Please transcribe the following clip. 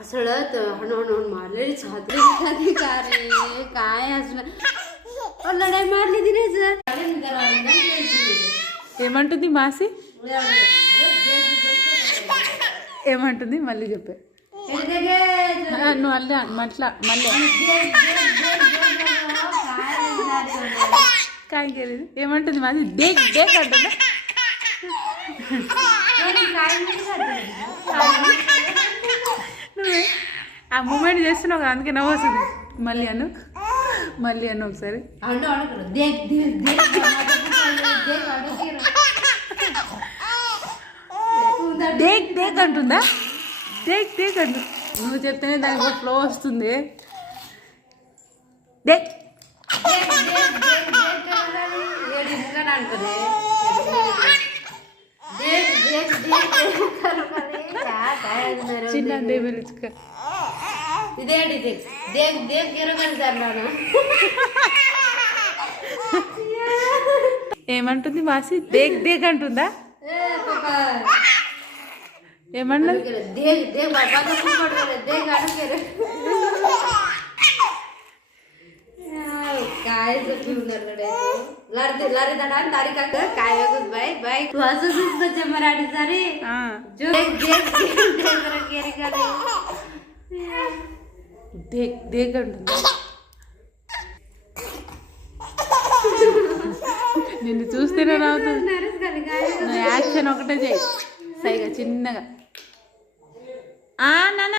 असं हणून मारलेली छात्री काय असलं लढाई मारली तिने ఏమంటుంది మాసి ఏమంటుంది మళ్ళీ చెప్పే నువ్వు అల్ల మళ్ళీ కాయలేదు ఏమంటుంది మాసి డేక్ డేక్ అంటుందా నువ్వే ఆ మూమెంట్ చేస్తున్నావు కదా అందుకే నవ్వు వస్తుంది మళ్ళీ అను ఒకసారి డేక్ డేక్ అంటుందా డేక్ డేక్ అంటు నువ్వు చెప్తేనే దానికి ఫ్లో వస్తుంది డేక్ చిన్న పిలుచుక ఇదేంటి దేక్ దేక్ సార్ నాన్న ఏమంటుంది మాసి దేక్ దేక్ అంటుందా ఏమన్నది దేక్ దేక్ బాబా దేక్ అడుగు काय लड़ते लड़े दड़ा तारी का काय कुछ भाई भाई तू हंस हंस बच्चे मराठी सारे जो देख देख देख कर केरी करे देख देख अंటుంది నిన్ను చూస్తేనే రావుతుంది యాక్షన్ ఒకటే చేయి సైగా చిన్నగా నాన్న